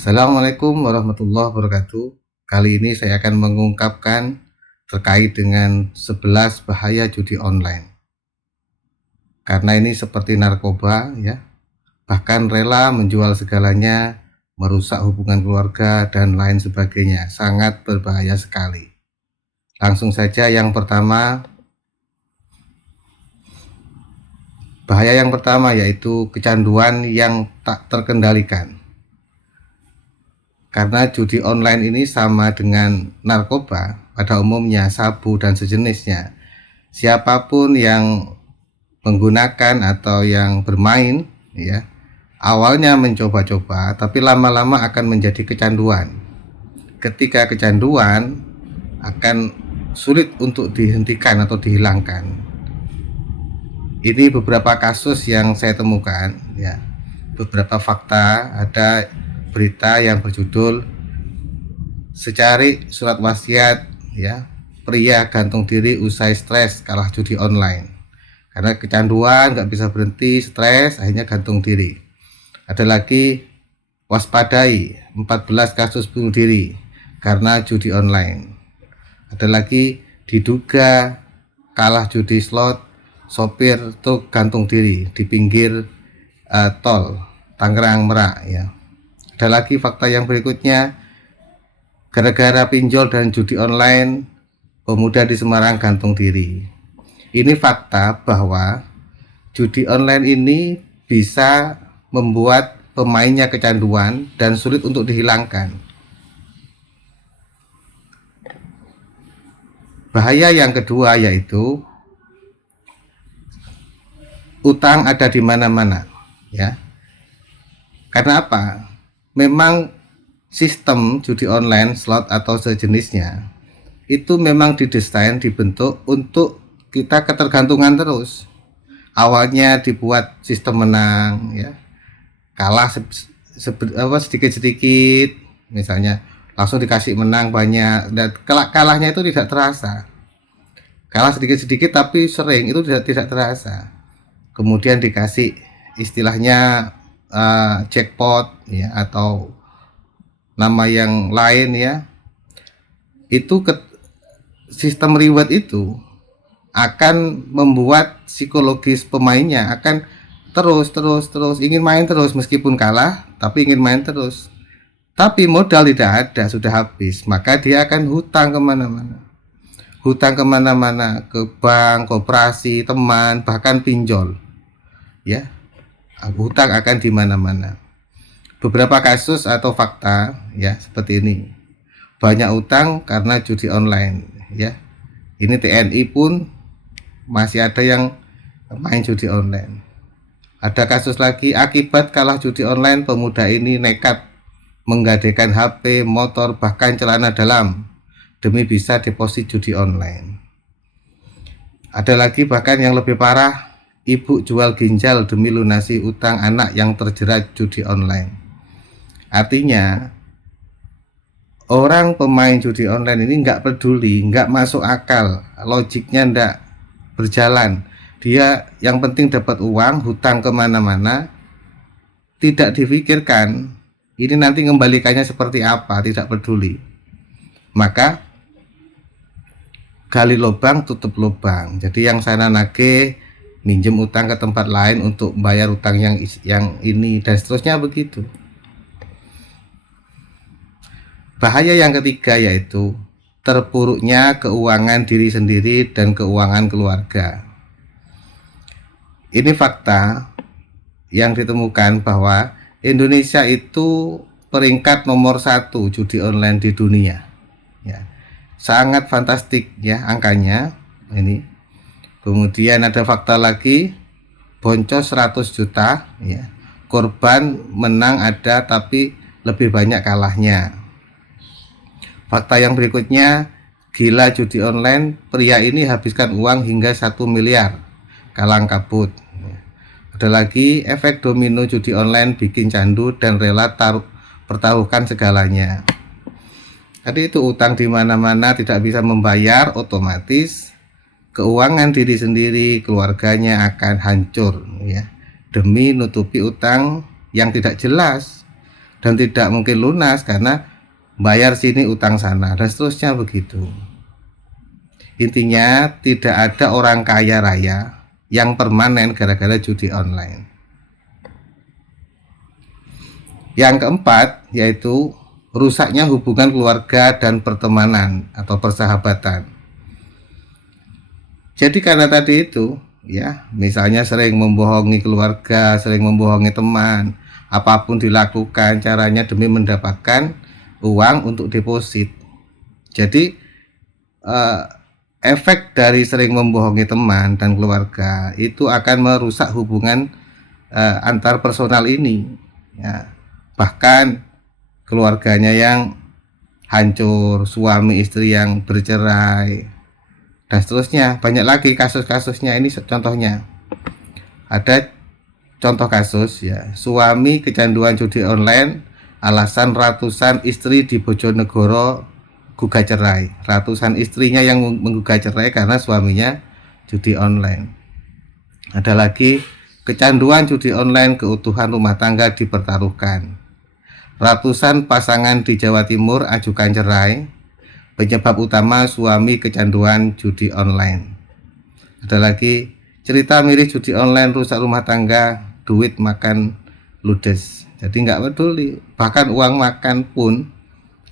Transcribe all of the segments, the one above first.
Assalamualaikum warahmatullahi wabarakatuh. Kali ini saya akan mengungkapkan terkait dengan 11 bahaya judi online. Karena ini seperti narkoba ya, bahkan rela menjual segalanya, merusak hubungan keluarga dan lain sebagainya. Sangat berbahaya sekali. Langsung saja yang pertama, bahaya yang pertama yaitu kecanduan yang tak terkendalikan. Karena judi online ini sama dengan narkoba, pada umumnya sabu dan sejenisnya. Siapapun yang menggunakan atau yang bermain ya, awalnya mencoba-coba tapi lama-lama akan menjadi kecanduan. Ketika kecanduan akan sulit untuk dihentikan atau dihilangkan. Ini beberapa kasus yang saya temukan ya. Beberapa fakta, ada berita yang berjudul secari surat wasiat ya, pria gantung diri usai stres kalah judi online. Karena kecanduan, nggak bisa berhenti, stres, akhirnya gantung diri. Ada lagi waspadai 14 kasus bunuh diri karena judi online. Ada lagi diduga kalah judi slot, sopir truk gantung diri di pinggir tol Tangerang Merak ya. Ada lagi fakta yang berikutnya, gara-gara pinjol dan judi online, pemuda di Semarang gantung diri. Ini fakta bahwa judi online ini bisa membuat pemainnya kecanduan dan sulit untuk dihilangkan. Bahaya yang kedua yaitu utang ada di mana-mana ya. Karena apa? Memang sistem judi online, slot atau sejenisnya itu memang didesain, dibentuk untuk kita ketergantungan terus. Awalnya dibuat sistem menang ya, kalah sedikit-sedikit, misalnya langsung dikasih menang banyak, dan kalahnya itu tidak terasa. Kalah sedikit-sedikit tapi sering, itu tidak terasa. Kemudian dikasih istilahnya jackpot ya, atau nama yang lain ya. Itu sistem reward itu akan membuat psikologis pemainnya akan terus ingin main terus, meskipun kalah tapi ingin main terus. Tapi modal tidak ada, sudah habis, maka dia akan hutang kemana-mana, ke bank, koperasi, teman, bahkan pinjol ya. Hutang akan di mana-mana. Beberapa kasus atau fakta ya seperti ini. Banyak utang karena judi online ya. Ini TNI pun masih ada yang main judi online. Ada kasus lagi, akibat kalah judi online, pemuda ini nekat menggadaikan HP, motor, bahkan celana dalam demi bisa deposit judi online. Ada lagi bahkan yang lebih parah, ibu jual ginjal demi lunasi utang anak yang terjerat judi online. Artinya orang pemain judi online ini nggak peduli, nggak masuk akal, logiknya nggak berjalan. Dia yang penting dapat uang, hutang kemana-mana, tidak difikirkan ini nanti kembalikannya seperti apa, tidak peduli. Maka gali lubang tutup lubang. Jadi yang sana nagih, minjem utang ke tempat lain untuk bayar utang yang ini, dan seterusnya begitu. Bahaya yang ketiga yaitu terpuruknya keuangan diri sendiri dan keuangan keluarga. Ini fakta yang ditemukan bahwa Indonesia itu peringkat nomor 1 judi online di dunia ya. Sangat fantastik ya angkanya ini. Kemudian ada fakta lagi, boncos 100 juta ya. Korban menang ada tapi lebih banyak kalahnya. Fakta yang berikutnya, gila judi online, pria ini habiskan uang hingga 1 miliar, kalang kabut. Ada lagi, efek domino judi online bikin candu dan rela pertaruhkan segalanya. Tadi itu utang di mana-mana, tidak bisa membayar, otomatis keuangan diri sendiri, keluarganya akan hancur ya, demi nutupi utang yang tidak jelas. dan tidak mungkin lunas karena bayar sini utang sana dan seterusnya begitu. Intinya tidak ada orang kaya raya yang permanen gara-gara judi online. Yang keempat yaitu rusaknya hubungan keluarga dan pertemanan atau persahabatan. Jadi karena tadi itu ya, misalnya sering membohongi keluarga, sering membohongi teman, apapun dilakukan caranya demi mendapatkan uang untuk deposit. Jadi efek dari sering membohongi teman dan keluarga itu akan merusak hubungan antar personal ini ya. Bahkan keluarganya yang hancur, suami istri yang bercerai dan seterusnya. Banyak lagi kasus-kasusnya. Ini contohnya, ada contoh kasus ya, suami kecanduan judi online, alasan ratusan istri di Bojonegoro gugat cerai. Ratusan istrinya yang menggugat cerai karena suaminya judi online. Ada lagi kecanduan judi online, keutuhan rumah tangga dipertaruhkan. Ratusan pasangan di Jawa Timur ajukan cerai, penyebab utama suami kecanduan judi online. Ada lagi cerita miris judi online rusak rumah tangga, duit makan ludes. Jadi nggak peduli, bahkan uang makan pun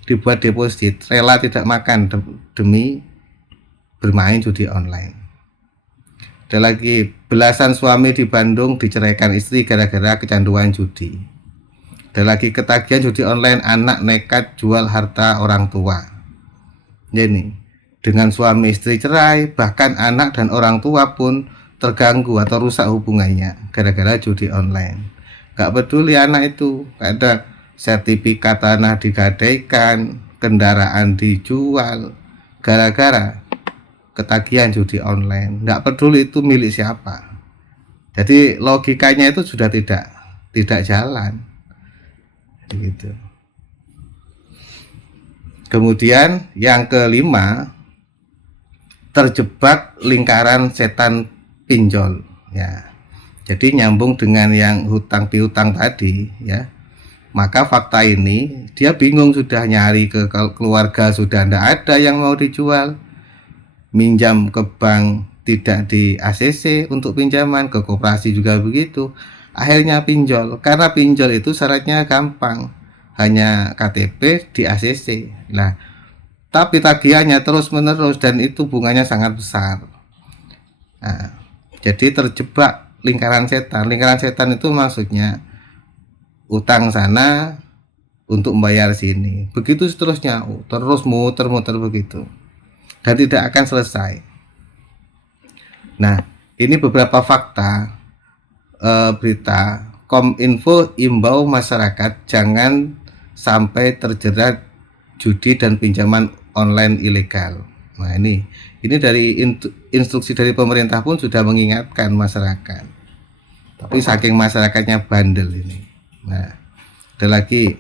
dibuat deposit, rela tidak makan demi bermain judi online. Ada lagi belasan suami di Bandung diceraikan istri gara-gara kecanduan judi. Ada lagi ketagihan judi online, anak nekat jual harta orang tua. Ini dengan suami istri cerai, bahkan anak dan orang tua pun terganggu atau rusak hubungannya gara-gara judi online. Gak peduli anak itu, ada sertifikat tanah digadaikan, kendaraan dijual gara-gara ketagihan judi online. Gak peduli itu milik siapa. Jadi logikanya itu sudah tidak jalan. Gitu. Kemudian yang kelima, terjebak lingkaran setan pinjol ya. Jadi nyambung dengan yang hutang piutang tadi ya. Maka fakta ini dia bingung, sudah nyari ke keluarga sudah tidak ada yang mau dijual, minjam ke bank tidak di ACC untuk pinjaman, ke koperasi juga begitu. Akhirnya pinjol, karena pinjol itu syaratnya gampang, hanya KTP di ACC. Nah, tapi tagihannya terus menerus dan itu bunganya sangat besar. Nah, jadi terjebak lingkaran setan. Lingkaran setan itu maksudnya utang sana untuk membayar sini, begitu seterusnya, terus muter-muter begitu dan tidak akan selesai. Nah, ini beberapa fakta. Berita Kominfo imbau masyarakat jangan sampai terjerat judi dan pinjaman online ilegal. Nah, ini dari instruksi dari pemerintah pun sudah mengingatkan masyarakat. Tapi saking masyarakatnya bandel ini. Nah, ada lagi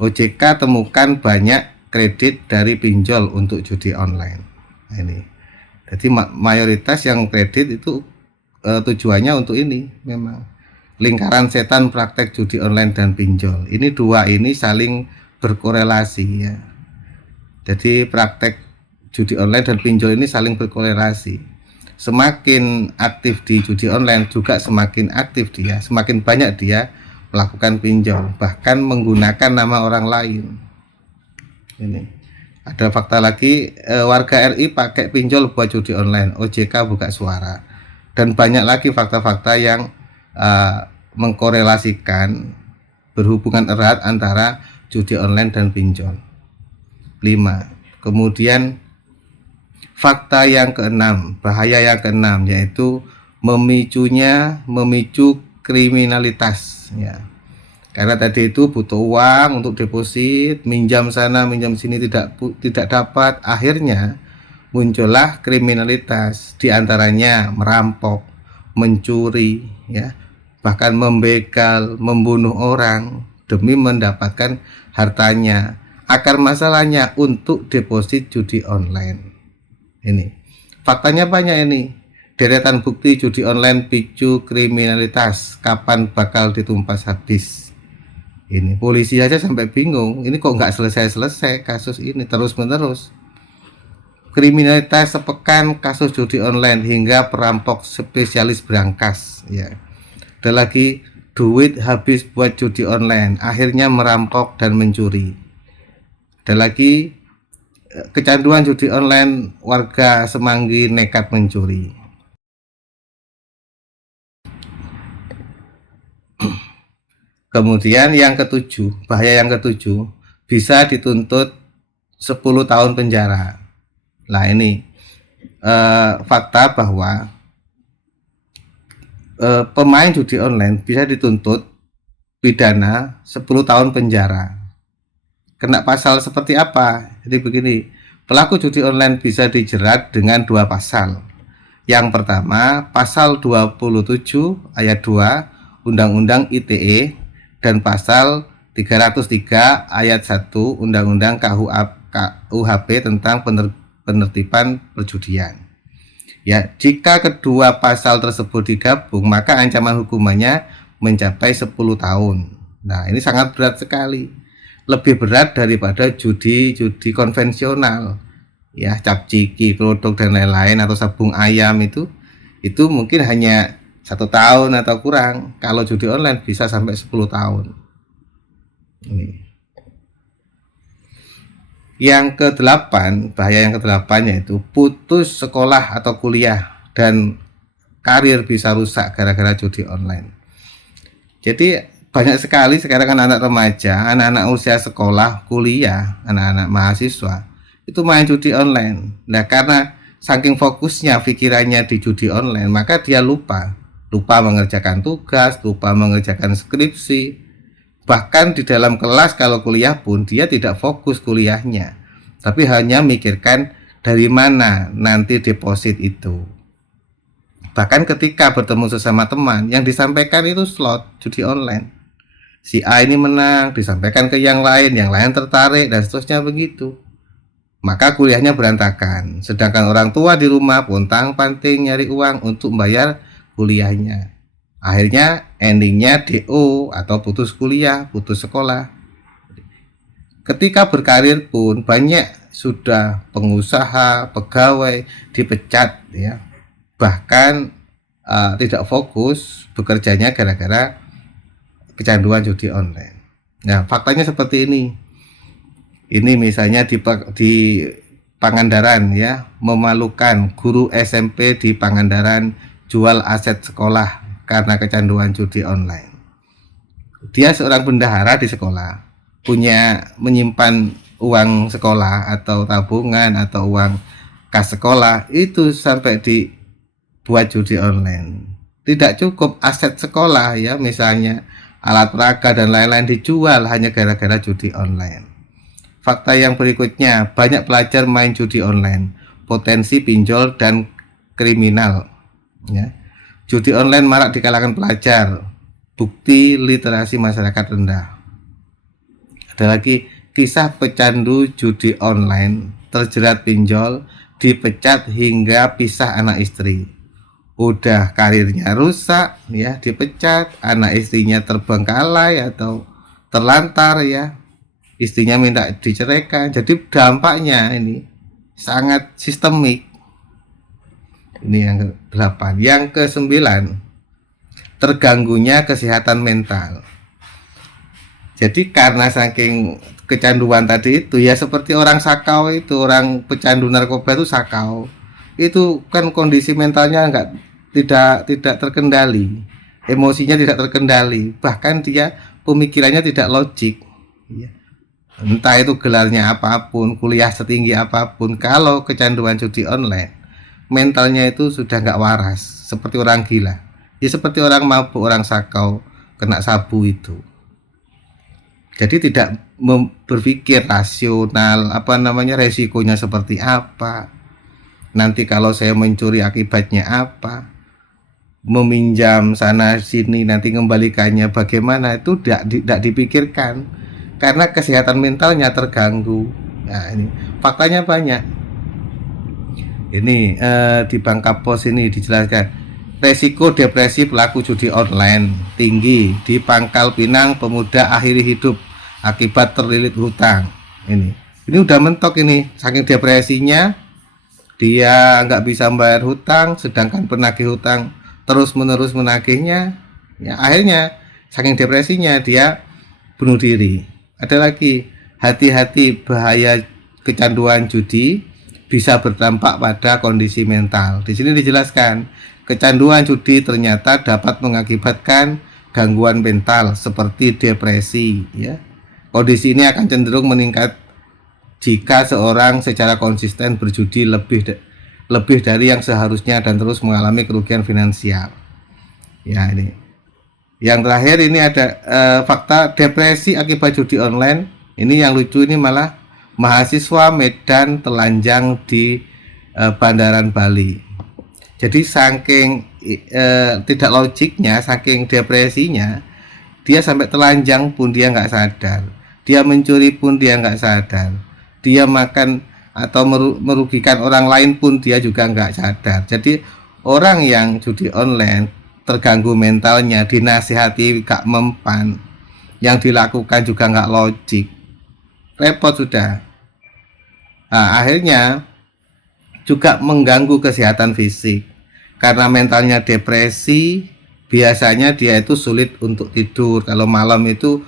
OJK temukan banyak kredit dari pinjol untuk judi online. Nah, ini. Jadi mayoritas yang kredit itu tujuannya untuk ini, memang lingkaran setan praktek judi online dan pinjol. Ini dua ini saling berkorelasi ya. Jadi praktek judi online dan pinjol ini saling berkorelasi. Semakin aktif di judi online juga semakin aktif dia, semakin banyak dia melakukan pinjol, bahkan menggunakan nama orang lain. Ini ada fakta lagi, warga RI pakai pinjol buat judi online, OJK buka suara. Dan banyak lagi fakta-fakta yang mengkorelasikan berhubungan erat antara judi online dan pinjol. 5. Kemudian fakta yang keenam, bahaya yang keenam, yaitu memicu kriminalitas ya. Karena tadi itu butuh uang untuk deposit, minjam sana minjam sini tidak dapat, akhirnya muncullah kriminalitas, diantaranya merampok, mencuri ya, bahkan membegal, membunuh orang demi mendapatkan hartanya. Akar masalahnya untuk deposit judi online. Ini faktanya banyak ini. Deretan bukti judi online picu kriminalitas, kapan bakal ditumpas habis. Ini polisi aja sampai bingung, ini kok nggak selesai-selesai kasus ini, terus menerus. Kriminalitas sepekan kasus judi online hingga perampok spesialis berangkas, ya. Ada lagi, duit habis buat judi online, akhirnya merampok dan mencuri. Ada lagi, kecanduan judi online, warga Semanggi nekat mencuri. Kemudian yang ketujuh, bahaya yang ketujuh, bisa dituntut 10 tahun penjara. Nah ini fakta bahwa pemain judi online bisa dituntut pidana 10 tahun penjara. Kena pasal seperti apa? Jadi begini, pelaku judi online bisa dijerat dengan 2 pasal. Yang pertama, pasal 27 ayat 2 Undang-Undang ITE dan pasal 303 ayat 1 Undang-Undang KUHP tentang penertiban perjudian. Ya, jika kedua pasal tersebut digabung, maka ancaman hukumannya mencapai 10 tahun. Nah, ini sangat berat sekali. Lebih berat daripada judi konvensional. Ya, capciki, kelodok dan lain-lain atau sabung ayam itu mungkin hanya 1 tahun atau kurang. Kalau judi online bisa sampai 10 tahun. Ini. Yang ke-8, bahaya yang ke-8 yaitu putus sekolah atau kuliah dan karir bisa rusak gara-gara judi online. Jadi banyak sekali sekarang anak-anak remaja, anak-anak usia sekolah, kuliah, anak-anak mahasiswa itu main judi online. Nah, karena saking fokusnya pikirannya di judi online, maka dia lupa mengerjakan tugas, lupa mengerjakan skripsi. Bahkan di dalam kelas kalau kuliah pun dia tidak fokus kuliahnya, tapi hanya mikirkan dari mana nanti deposit itu. Bahkan ketika bertemu sesama teman, yang disampaikan itu slot judi online. Si A ini menang, disampaikan ke yang lain tertarik, dan seterusnya begitu. Maka kuliahnya berantakan. Sedangkan orang tua di rumah pontang-panting nyari uang untuk membayar kuliahnya. Akhirnya endingnya DO atau putus kuliah, putus sekolah. Ketika berkarir pun banyak sudah pengusaha, pegawai dipecat, ya. Bahkan tidak fokus bekerjanya gara-gara kecanduan judi online. Nah, faktanya seperti ini. Ini misalnya di Pangandaran, ya, memalukan, guru SMP di Pangandaran jual aset sekolah karena kecanduan judi online. Dia seorang bendahara di sekolah, menyimpan uang sekolah atau tabungan atau uang kas sekolah itu sampai dibuat judi online. Tidak cukup aset sekolah, ya, misalnya alat peraga dan lain-lain dijual hanya gara-gara judi online. Fakta yang berikutnya, banyak pelajar main judi online, potensi pinjol dan kriminal, ya. Judi online marak di kalangan pelajar, bukti literasi masyarakat rendah. Ada lagi, kisah pecandu judi online terjerat pinjol, dipecat hingga pisah anak istri. Udah karirnya rusak, ya, dipecat, anak istrinya terbengkalai atau terlantar, ya, istrinya minta diceraikan. Jadi dampaknya ini sangat sistemik. Ini yang ke-8. Yang ke-9, terganggunya kesehatan mental. Jadi karena saking kecanduan tadi itu, ya, seperti orang sakau itu, orang pecandu narkoba itu sakau. Itu kan kondisi mentalnya tidak terkendali. Emosinya tidak terkendali. Bahkan dia pemikirannya tidak logik, ya. Entah itu gelarnya apapun, kuliah setinggi apapun, kalau kecanduan judi online, mentalnya itu sudah nggak waras, seperti orang gila. Ya seperti orang mabuk, orang sakau, kena sabu itu. Jadi tidak berpikir rasional, resikonya seperti apa. Nanti kalau saya mencuri akibatnya apa. Meminjam sana sini nanti kembalikannya bagaimana, itu tidak dipikirkan. Karena kesehatan mentalnya terganggu. Nah, ini faktanya banyak. Ini di Bangka Pos ini dijelaskan, resiko depresi pelaku judi online tinggi. Di Pangkal Pinang, pemuda akhiri hidup akibat terlilit hutang. Ini udah mentok ini, saking depresinya dia nggak bisa membayar hutang, sedangkan penagih hutang terus menerus menagihnya. Ya, akhirnya saking depresinya dia bunuh diri. Ada lagi, hati-hati, bahaya kecanduan judi bisa berdampak pada kondisi mental. Di sini dijelaskan, kecanduan judi ternyata dapat mengakibatkan gangguan mental seperti depresi. Ya, kondisi ini akan cenderung meningkat jika seorang secara konsisten berjudi lebih dari yang seharusnya dan terus mengalami kerugian finansial. Ya, ini. Yang terakhir ini ada fakta depresi akibat judi online. Ini yang lucu, ini malah mahasiswa Medan telanjang di Bandaran Bali. Jadi saking tidak logiknya, saking depresinya, dia sampai telanjang pun dia nggak sadar. Dia mencuri pun dia nggak sadar. Dia makan atau merugikan orang lain pun dia juga nggak sadar. Jadi orang yang judi online terganggu mentalnya, dinasihati gak mempan, yang dilakukan juga nggak logik, repot sudah. Nah, akhirnya juga mengganggu kesehatan fisik karena mentalnya depresi. Biasanya dia itu sulit untuk tidur. Kalau malam itu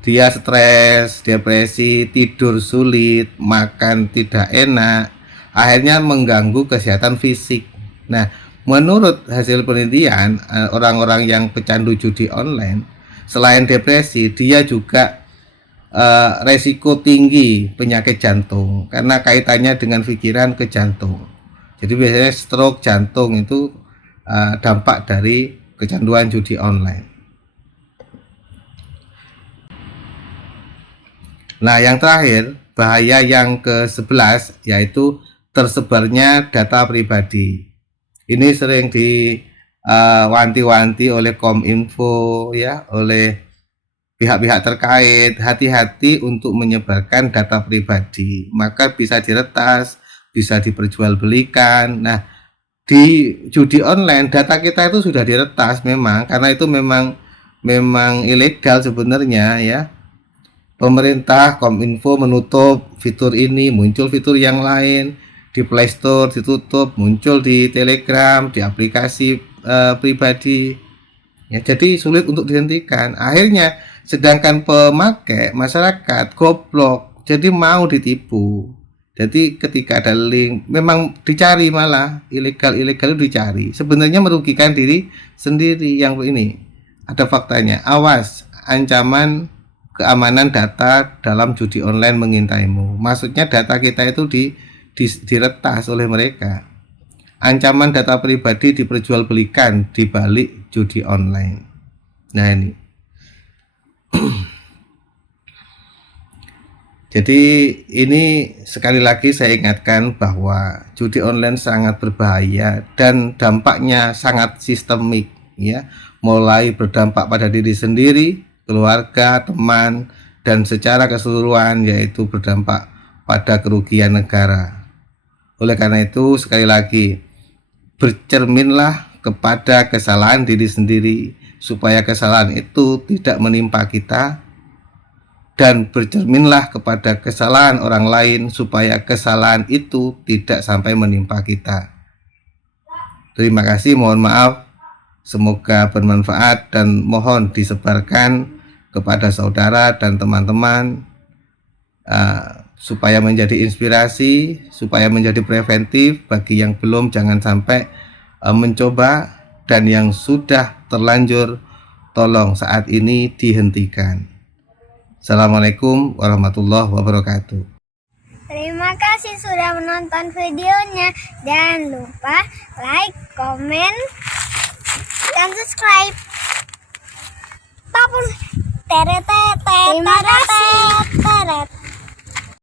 dia stres, depresi, tidur sulit, makan tidak enak, akhirnya mengganggu kesehatan fisik. Nah, menurut hasil penelitian, orang-orang yang pecandu judi online, selain depresi, dia juga resiko tinggi penyakit jantung karena kaitannya dengan pikiran ke jantung. Jadi biasanya stroke jantung itu dampak dari kecanduan judi online. Nah, yang terakhir, bahaya yang ke-11 yaitu tersebarnya data pribadi. Ini sering diwanti-wanti oleh Kominfo, ya, oleh pihak-pihak terkait, hati-hati untuk menyebarkan data pribadi, maka bisa diretas, bisa diperjualbelikan. Nah, di judi online data kita itu sudah diretas memang, karena itu memang ilegal sebenarnya, ya. Pemerintah Kominfo menutup fitur ini, muncul fitur yang lain di Play Store, ditutup, muncul di Telegram, di aplikasi pribadi. Ya, jadi sulit untuk dihentikan. Akhirnya sedangkan pemakai masyarakat goblok, jadi mau ditipu. Jadi ketika ada link memang dicari, malah ilegal itu dicari. Sebenarnya merugikan diri sendiri. Yang ini ada faktanya. Awas, ancaman keamanan data dalam judi online mengintaimu. Maksudnya data kita itu diretas oleh mereka. Ancaman data pribadi diperjualbelikan di balik judi online. Nah, ini. Jadi ini sekali lagi saya ingatkan bahwa judi online sangat berbahaya dan dampaknya sangat sistemik, ya. Mulai berdampak pada diri sendiri, keluarga, teman, dan secara keseluruhan, yaitu berdampak pada kerugian negara. Oleh karena itu, sekali lagi, bercerminlah kepada kesalahan diri sendiri supaya kesalahan itu tidak menimpa kita, dan bercerminlah kepada kesalahan orang lain supaya kesalahan itu tidak sampai menimpa kita. Terima kasih, mohon maaf. Semoga bermanfaat dan mohon disebarkan kepada saudara dan teman-teman supaya menjadi inspirasi, supaya menjadi preventif. Bagi yang belum, jangan sampai mencoba, dan yang sudah terlanjur tolong saat ini dihentikan. Assalamualaikum warahmatullahi wabarakatuh. Terima kasih sudah menonton videonya. Jangan lupa like, komen, dan subscribe. Terima kasih.